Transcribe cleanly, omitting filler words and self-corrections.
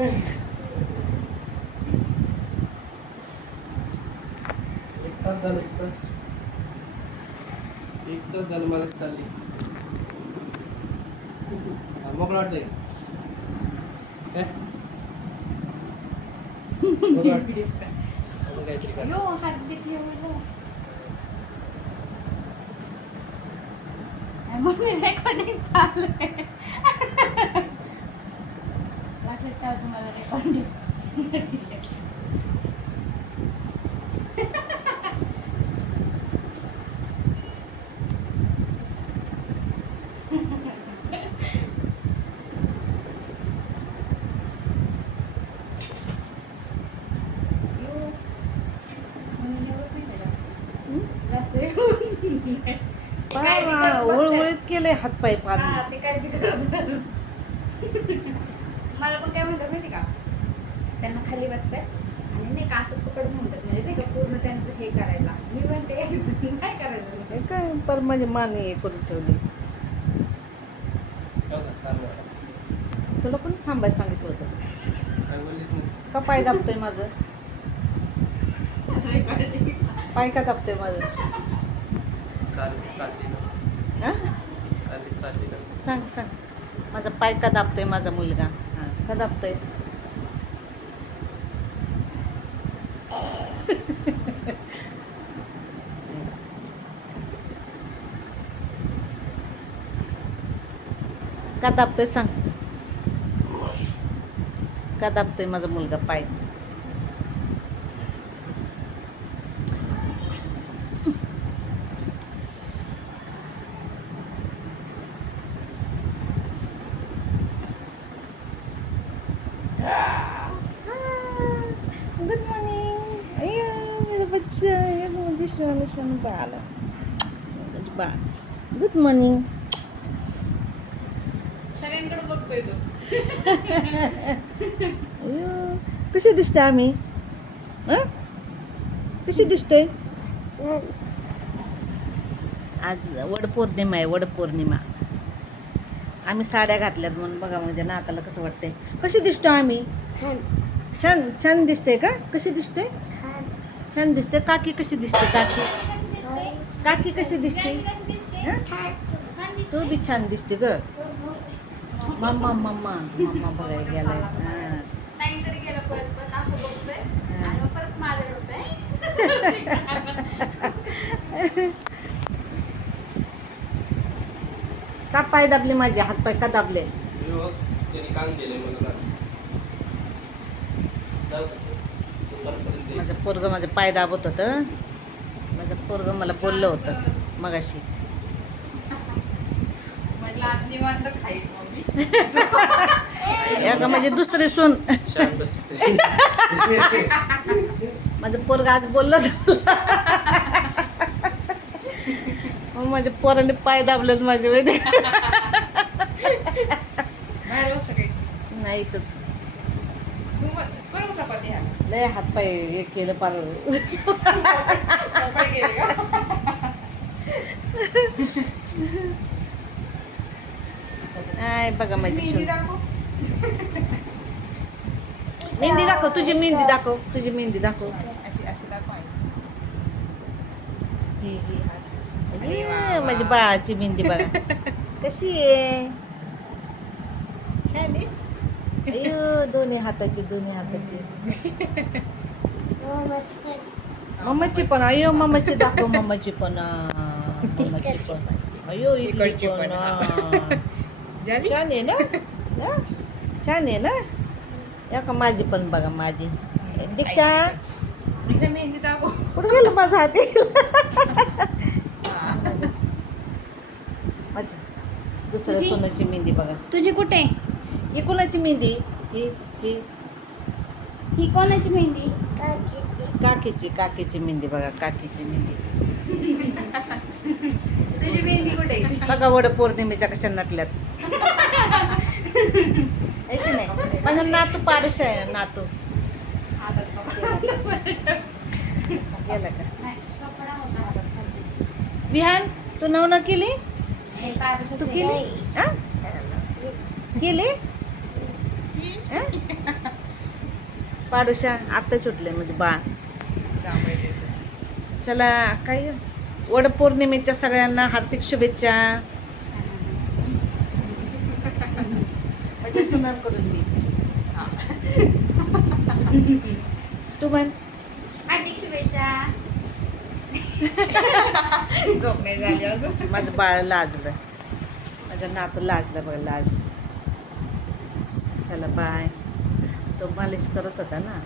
एक तास झालं मला चालली मोकळा वाटतंय काय काहीतरी का हात घेतली मम्मी रेकॉर्डिंग चालू आहे. लक्षात ठेवा तुम्हाला रेकॉर्डिंग. उळउळीत केले हातपाय पाणी. ते काय बी करत. मला पण काय म्हणतात माहिती का, त्यांना खाली बसतात आणि नाही का असं पकड म्हणतात, म्हणजे नाही का पूर्ण त्यांचं हे करायला. मी म्हणते काय करायचं हे काय पर म्हणजे माने हे करून ठेवली. तुला पण थांबायला सांगितलं होतं काय बोललीस मग का? पाय दाबतोय माझं, पाय का दाबतोय माझं? चालली ना हा? चालली ना सांग सांग, माझा पाय का दाबतोय माझा मुलगा? हा, का दाबतोय? का दाबतोय सांग, का दाबतोय माझा मुलगा पाय? Good morning. अय्या मेरा बच्चा, ये मुझे सोना सोना बाल, बाल. Good morning. सगळ्यांकडे बघतोय तो. अय्यो कशी दिसते आम्ही? कशी दिसते? आज वडपौर्णिमा आहे, वडपौर्णिमा. आम्ही साड्या घातल्यात म्हणून बघा म्हणजे नाताला कसं वाटतंय. कशी दिसतो आम्ही? छान छान दिसते का? कशी दिसते? छान दिसते. काकी कशी दिसते? काकी काकी कशी दिसते? तू बी छान दिसते ग. मम्मा मम्मा मम्मा बघायला गेलाय. नाही तरी गेलं पण असं बघतोय आणि मग परत माझ्याकडे होतंय. का पाय दाबले माझे? हातपाय का दाबले? त्यांनी काम केलंय मला माझं पोरगं माझं पाय दाबत होतं. माझं पोरगं मला बोललं होतं मगाशी. म्हटलं आज निवांत खाईल मम्मी. का म्हणजे दुसरी सून. शांत बस. माझं पोरगं आज बोललं होतं. मग माझ्या पोराने पाय दाबलेच माझे वेळे. बाहेर बस सगळे. नाही इथंच तू मग करू चपाती ह्या. लय हातपाय हे केलं पार. चपाती गेली का? काय बघा माझी मेहंदी सून. दाखव. मेहंदी दाखव, तुझी मेहंदी दाखव, तुझी मेहंदी दाखव. अशी अशी दाखव. ही ही अरे वा, ये, वा. माझी बाळाची मेहंदी बघा कशी आहे. छान आहे. अयो दोन्ही हाताची, दोन्ही हाताची. मम्माची पण. अयो मम्माची दाखव, मम्माची पण. मम्माची पण. अयो इकडची इकडची पण. पण, झाली? छान आहे ना? ना? छान आहे ना? या का माझी पण बघा, माझी दीक्षा. तुझ्या मेहंदी दाखव. कुठं गेलं माझं हाती? माझी दुसऱ्या तुझी? सोनाची मेहंदी बघा. तुझी कुठे? ही कोणाची मेहंदी? ही ही ही कोणाची मेहंदी? काकीची, काकीची मेहंदी बघा, काकीची मेहंदी. तुझी मेहंदी कुठे? बघा वड पौर्णिमेच्या कशा नटल्यात. आहे की नाही? माझा नातू पारुष आहे, नातू. गेला का? विहान तू नवना केली? तू केली? हा? केली? पाडोशा आत्ता सुटले म्हणजे बाळ. चला काय वडपौर्णिमेच्या सगळ्यांना हार्दिक शुभेच्छा. म्हणजे सुनार करून मी तू म्हण. हार्दिक शुभेच्छा. झोप नाही झाली अजून. माझं बाळ लाजलं, माझं नातू लाजलं बघ, लाजलं. त्याला बाय तो मालिश करत होता ना.